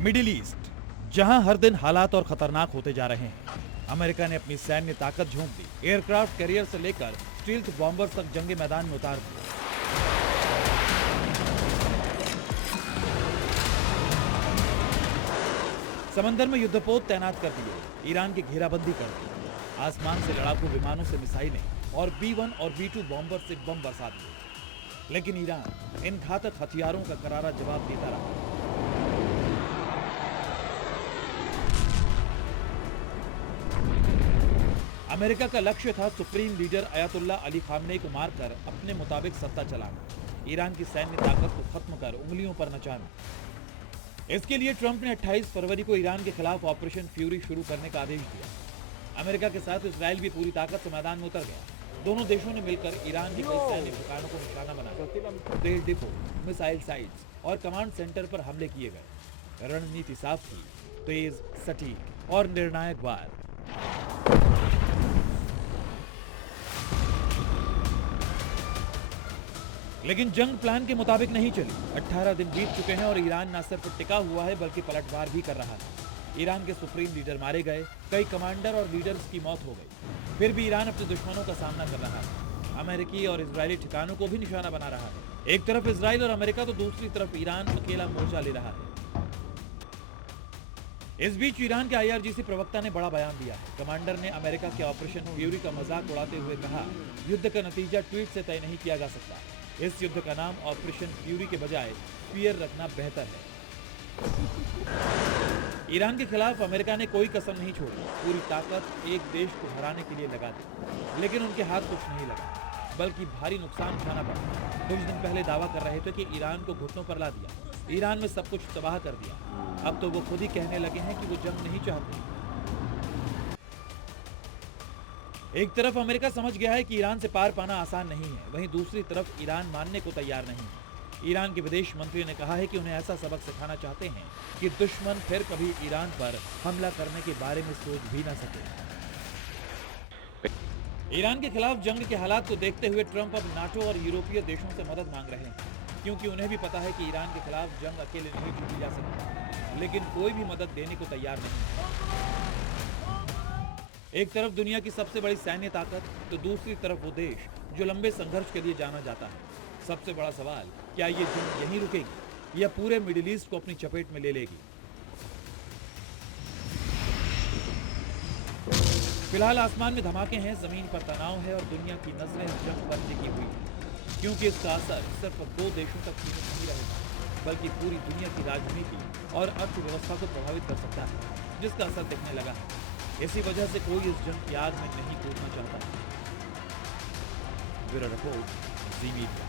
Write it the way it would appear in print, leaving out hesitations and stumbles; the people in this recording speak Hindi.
मिडिल ईस्ट, जहां हर दिन हालात और खतरनाक होते जा रहे हैं, अमेरिका ने अपनी सैन्य ताकत झोंक दी। एयरक्राफ्ट कैरियर से लेकर स्टील्थ बॉम्बर्स तक जंग मैदान में उतार दिए। समंदर में युद्धपोत तैनात कर दिए, ईरान की घेराबंदी कर दी, आसमान से लड़ाकू विमानों से मिसाइलें और B-1 और B-2 बॉम्बर से बम बरसा दिए। लेकिन ईरान इन घातक हथियारों का करारा जवाब देता रहा। अमेरिका का लक्ष्य था supreme leader Ayatollah Ali Khamenei को मारकर अपने मुताबिक सत्ता चलाना, ईरान की सैन्य ताकत को खत्म कर उंगलियों पर नचाना। इसके लिए ट्रंप ने 28 फरवरी को ईरान के खिलाफ ऑपरेशन फ्यूरी शुरू करने का आदेश दिया। अमेरिका के साथ इजराइल भी पूरी ताकत से मैदान में उतर गया। दोनों देशों ने मिलकर ईरान की कई सैन्य ठिकानों को निशाना बनाया। तेल डिपो, मिसाइल साइट्स और कमांड सेंटर पर हमले किए गए। रणनीति साफ थी, तेज, सटीक और निर्णायक वार। लेकिन जंग प्लान के मुताबिक नहीं चली। 18 दिन बीत चुके हैं और ईरान न सिर्फ टिका हुआ है बल्कि पलटवार भी कर रहा है। ईरान के सुप्रीम लीडर मारे गए, कई कमांडर और लीडर्स की मौत हो गई। फिर भी ईरान अपने दुश्मनों का सामना कर रहा है। अमेरिकी और इजरायली ठिकानों को भी निशाना बना रहा है। एक तरफ इजराइल और अमेरिका तो दूसरी तरफ ईरान अकेला मोर्चा ले रहा है। इस बीच ईरान के IRGC प्रवक्ता ने बड़ा बयान दिया है। कमांडर ने अमेरिका के ऑपरेशन फ्यूरी का मजाक उड़ाते हुए कहा, युद्ध का नतीजा ट्वीट से तय नहीं किया जा सकता। इस युद्ध का नाम ऑपरेशन फ्यूरी के बजाय फियर रखना बेहतर है। ईरान के खिलाफ अमेरिका ने कोई कसर नहीं छोड़ी। पूरी ताकत एक देश को हराने के लिए लगा दी, लेकिन उनके हाथ कुछ नहीं लगा, बल्कि भारी नुकसान उठाना पड़ा। कुछ दिन पहले दावा कर रहे थे कि ईरान को घुटनों पर ला दिया, ईरान में सब कुछ तबाह कर दिया। अब तो वो खुद ही कहने लगे हैं कि वो जंग नहीं चाहते। एक तरफ अमेरिका समझ गया है कि ईरान से पार पाना आसान नहीं है, वहीं दूसरी तरफ ईरान मानने को तैयार नहीं है। ईरान के विदेश मंत्री ने कहा है कि उन्हें ऐसा सबक सिखाना चाहते हैं कि दुश्मन फिर कभी ईरान पर हमला करने के बारे में सोच भी ना सके। ईरान के खिलाफ जंग के हालात को देखते हुए ट्रंप अब नाटो और यूरोपीय देशों से मदद मांग रहे हैं, क्योंकि उन्हें भी पता है कि ईरान के खिलाफ जंग अकेले नहीं जीती जा सकती। लेकिन कोई भी मदद देने को तैयार नहीं। एक तरफ दुनिया की सबसे बड़ी सैन्य ताकत, तो दूसरी तरफ वो देश जो लंबे संघर्ष के लिए जाना जाता है। सबसे बड़ा सवाल, क्या ये जंग यहीं रुकेगी या पूरे मिडिल ईस्ट को अपनी चपेट में ले लेगी? फिलहाल आसमान में धमाके हैं, जमीन पर तनाव है और दुनिया की नजरें इस जंग पर टिकी हुई हैं, क्योंकि इसका असर सिर्फ 2 देशों तक सीमित नहीं रहेगा, बल्कि पूरी दुनिया की राजनीति और अर्थव्यवस्था को प्रभावित कर सकता है, जिसका असर दिखने लगा है। इसी वजह से कोई इस जंग की आग में नहीं कूदना चाहता। ब्यूरो रिपोर्ट, जी मीडिया।